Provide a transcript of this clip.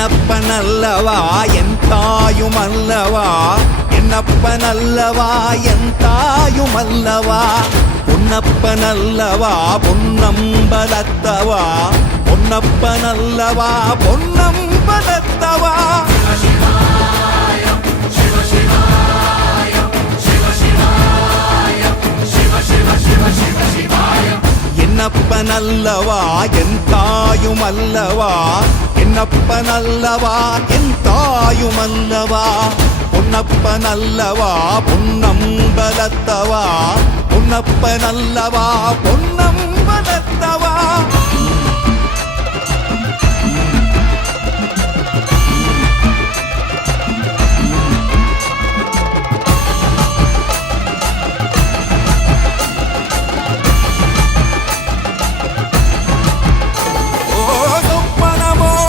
என்னப்பனல்லவா என் தாயுமல்லவா, என்னப்பனல்லவா என் தாயுமல்லவா, பொன்னப்பனல்லவா பொன்னம்பலத்தவா, பொன்னப்பனல்லவா பொன்னம்பலத்தவா. என்னப்பனல்லவா என் தாயுமல்லவா, என்னப்பனல்லவா என் தாயுமல்லவா, பொன்னப்பனல்லவா பொன்னம்பலத்தவா, பொன்னப்பனல்லவா பொன்னம்பலத்தவா.